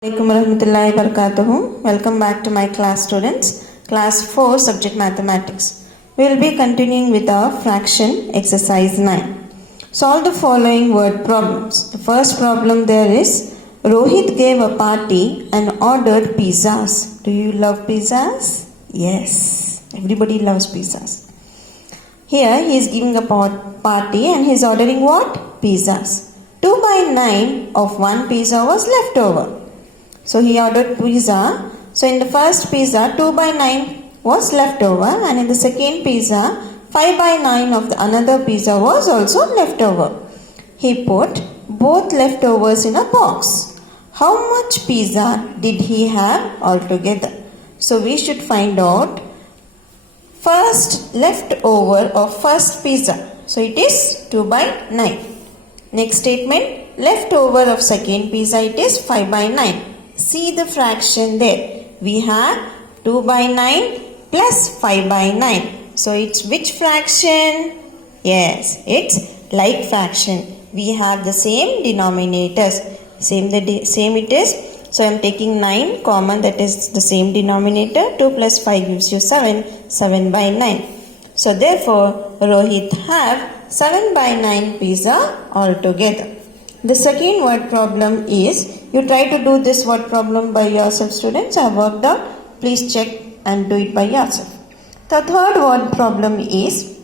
Assalamualaikum warahmatullahi wabarakatuh. Welcome back to my class, students. Class 4 subject mathematics. We will be continuing with our fraction exercise 9. Solve the following word problems. The first problem there is Rohit gave a party and ordered pizzas. Do you love pizzas? Yes, everybody loves pizzas. Here he is giving a party and he is ordering what? Pizzas. 2 by 9 of one pizza was left over. So he ordered pizza. So in the first pizza 2 by 9 was left over, and in the second pizza 5 by 9 of the another pizza was also left over. He put both leftovers in a box. How much pizza did he have altogether? So we should find out first leftover of first pizza. So it is 2 by 9. Next statement, leftover of second pizza, it is 5 by 9. See the fraction there. We have 2 by 9 plus 5 by 9. So it's which fraction? Yes, it's like fraction. We have the same denominators. Same it is. So I am taking 9 common, that is the same denominator. 2 plus 5 gives you 7. 7 by 9. So therefore Rohit have 7 by 9 pizza altogether. The second word problem is, you try to do this word problem by yourself, students. I have worked out. Please check and do it by yourself. The third word problem is,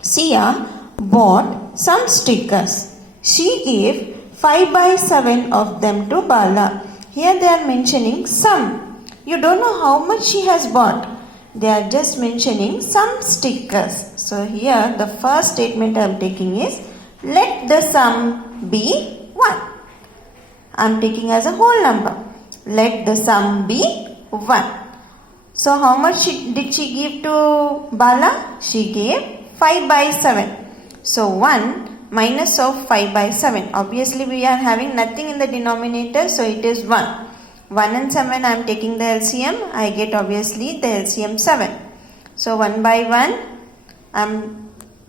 Sia bought some stickers. She gave 5 by 7 of them to Bala. Here they are mentioning some. You don't know how much she has bought. They are just mentioning some stickers. So here the first statement I am taking is, let the sum be 1. I am taking as a whole number. Let the sum be 1. So how much did she give to Bala? She gave 5 by 7. So 1 minus of 5 by 7. Obviously we are having nothing in the denominator, so it is 1. 1 and 7 I am taking the LCM. I get obviously the LCM 7. So 1 by 1 I am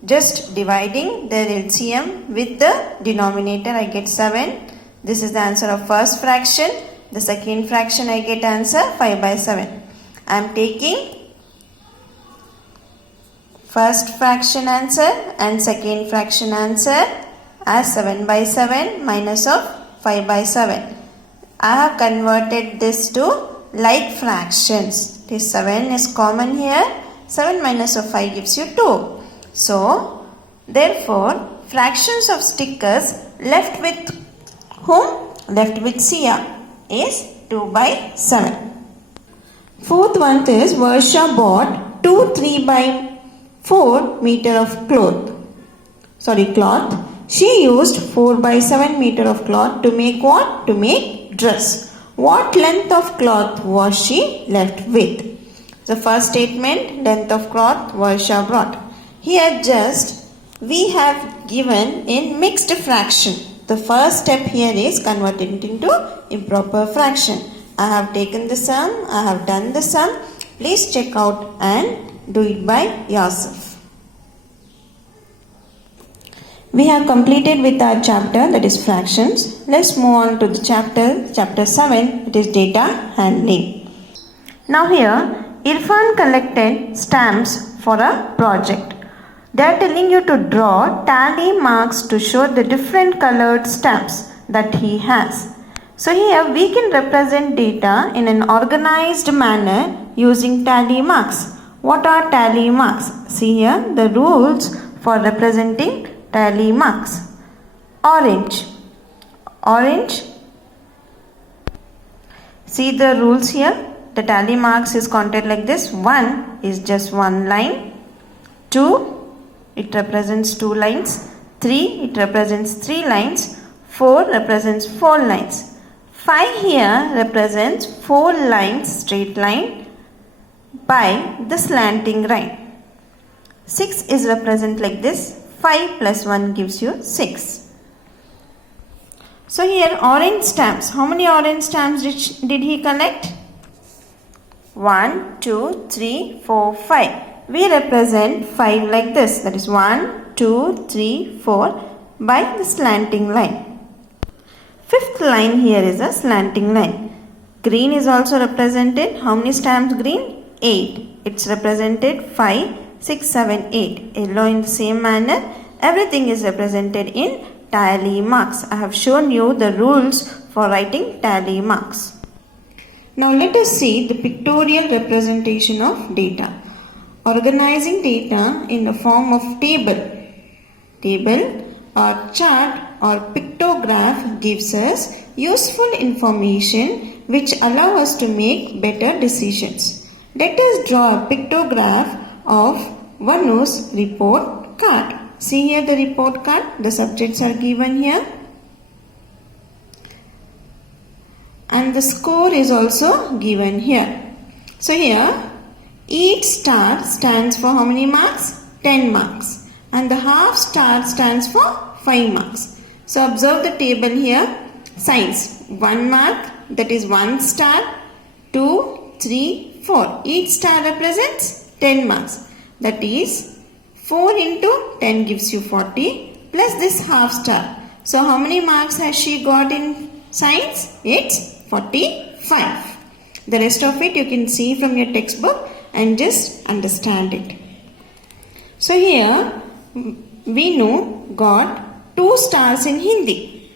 just dividing the LCM with the denominator. I get 7. This is the answer of first fraction. The second fraction I get answer 5 by 7. I am taking first fraction answer and second fraction answer as 7 by 7 minus of 5 by 7. I have converted this to like fractions. This 7 is common here. 7 minus of 5 gives you 2. So, therefore, fractions of stickers left with whom? Left with Sia is 2 by 7. Fourth one is, Varsha bought 3 by 4 meter of cloth. She used 4 by 7 meter of cloth to make what? To make dress. What length of cloth was she left with? The first statement, length of cloth Varsha brought. Here just we have given in mixed fraction. The first step here is converting it into improper fraction. I have taken the sum, I have done the sum. Please check out and do it by yourself. We have completed with our chapter, that is fractions. Let's move on to the chapter 7, it is data handling. Now here Irfan collected stamps for a project. They are telling you to draw tally marks to show the different colored stamps that he has. So here we can represent data in an organized manner using tally marks. What are tally marks? See here the rules for representing tally marks. Orange. See the rules here. The tally marks is counted like this. 1 is just 1 line. 2, it represents 2 lines. 3, it represents 3 lines. 4 represents 4 lines. 5 here represents 4 lines straight line by the slanting line. 6 is represent like this. 5 plus 1 gives you 6. So here orange stamps. How many orange stamps did he collect? 1, 2, 3, 4, 5. We represent 5 like this. That is 1, 2, 3, 4 by the slanting line. Fifth line here is a slanting line. Green is also represented. How many stamps green? 8. It's represented 5, 6, 7, 8. Yellow in the same manner. Everything is represented in tally marks. I have shown you the rules for writing tally marks. Now let us see the pictorial representation of data. Organizing data in the form of table or chart or pictograph gives us useful information which allow us to make better decisions. Let us draw a pictograph of Vanu's report card. See here the report card. The subjects are given here. And the score is also given here. So here each star stands for how many marks? 10 marks. And the half star stands for 5 marks. So observe the table here. Signs. 1 mark, that is 1 star. 2, 3, 4. Each star represents 10 marks. That is 4 into 10 gives you 40 plus this half star. So how many marks has she got in science? It's 45. The rest of it you can see from your textbook and just understand it. So here Vinu got 2 stars in Hindi.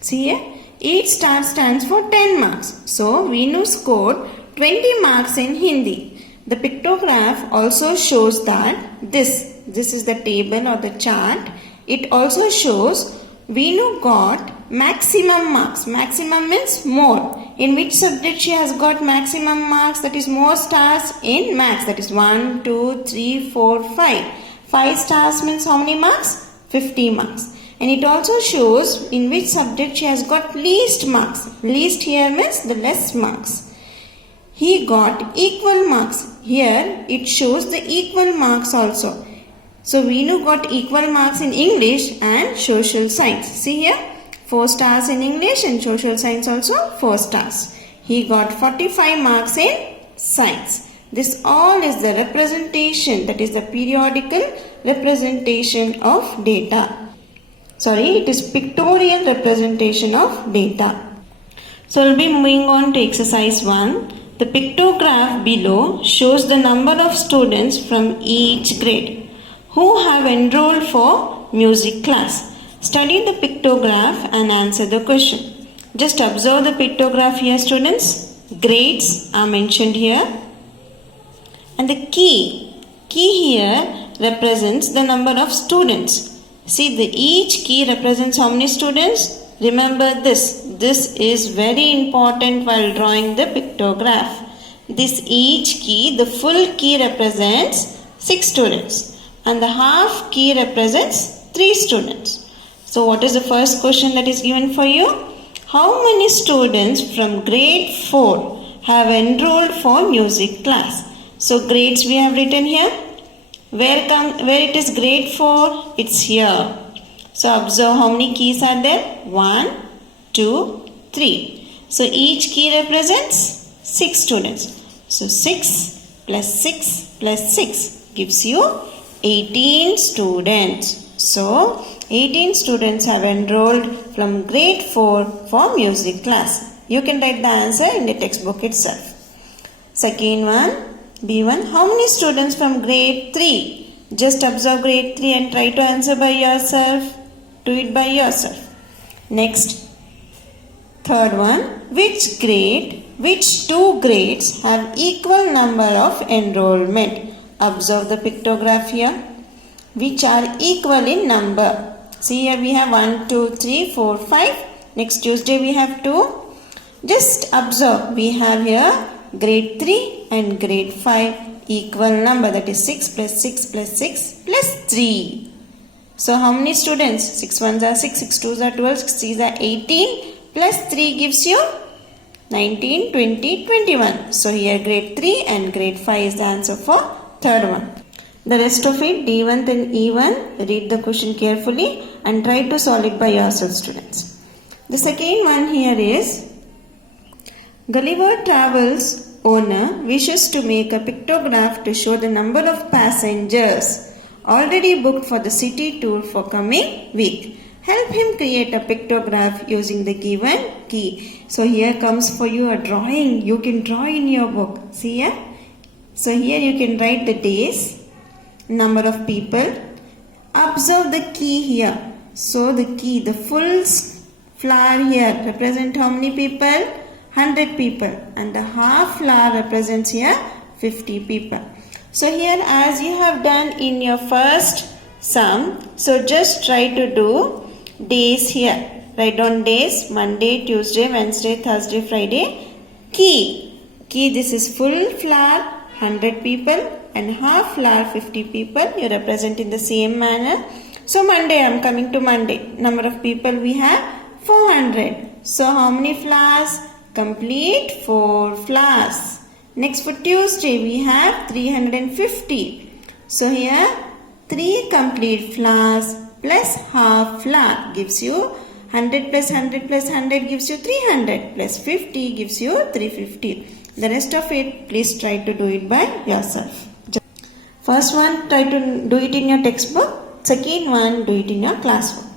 See here, each star stands for 10 marks. So Vinu scored 20 marks in Hindi. The pictograph also shows that this is the table or the chart. It also shows Vinu got maximum marks. Maximum means more. In which subject she has got maximum marks? That is more stars in maths. That is 1, 2, 3, 4, 5. 5 stars means how many marks? 50 marks. And it also shows in which subject she has got least marks. Least here means the less marks. He got equal marks. Here it shows the equal marks also. So Vinu got equal marks in English and social science. See here, 4 stars in English and social science also 4 stars. He got 45 marks in science. This all is the representation, that is the periodical representation of data. It is pictorial representation of data. So we'll be moving on to exercise 1. The pictograph below shows the number of students from each grade who have enrolled for music class. Study the pictograph and answer the question. Just observe the pictograph here, students. Grades are mentioned here. And the key here represents the number of students. See, each key represents how many students? Remember this. This is very important while drawing the pictograph. Each key, the full key represents 6 students. And the half key represents 3 students. So what is the first question that is given for you? How many students from grade 4 have enrolled for music class? So grades we have written here. Where it is grade 4? It's here. So observe how many keys are there? 1, 2, 3. So each key represents 6 students. So 6 plus 6 plus 6 gives you 18 students. So 18 students have enrolled from grade 4 for music class. You can write the answer in the textbook itself. Second one, B1. How many students from grade 3? Just observe grade 3 and try to answer by yourself. Do it by yourself. Next, third one. Which 2 grades have equal number of enrollment? Observe the pictograph here. Which are equal in number. See here we have 1, 2, 3, 4, 5. Next Tuesday we have 2. Just observe. We have here grade 3 and grade 5 equal number. That is 6 plus 6 plus 6 plus 3. So how many students? 6 ones are 6, 6 twos are 12, 6 threes are 18. Plus 3 gives you 19, 20, 21. So here grade 3 and grade 5 is the answer for third one. The rest of it, D1 and E1, read the question carefully and try to solve it by yourself, students. The second one here is, Gulliver Travels owner wishes to make a pictograph to show the number of passengers already booked for the city tour for coming week. Help him create a pictograph using the given key. So here comes for you a drawing. You can draw in your book. See here? So here you can write the days, number of people. Observe the key here. So the key, the full flower here represent how many people? 100 people. And the half flower represents here 50 people. So here as you have done in your first sum, so just try to do days here. Write down days, Monday, Tuesday, Wednesday, Thursday, Friday. Key, this is full flower, 100 people, and half flower, 50 people. You represent in the same manner. So Monday, I am coming to Monday. Number of people we have 400. So how many flowers? Complete 4 flowers. Next for Tuesday we have 350. So here 3 complete flowers plus half flower gives you 100 plus 100 plus 100 gives you 300 plus 50 gives you 350. The rest of it please try to do it by yourself. First one try to do it in your textbook. Second one do it in your classroom.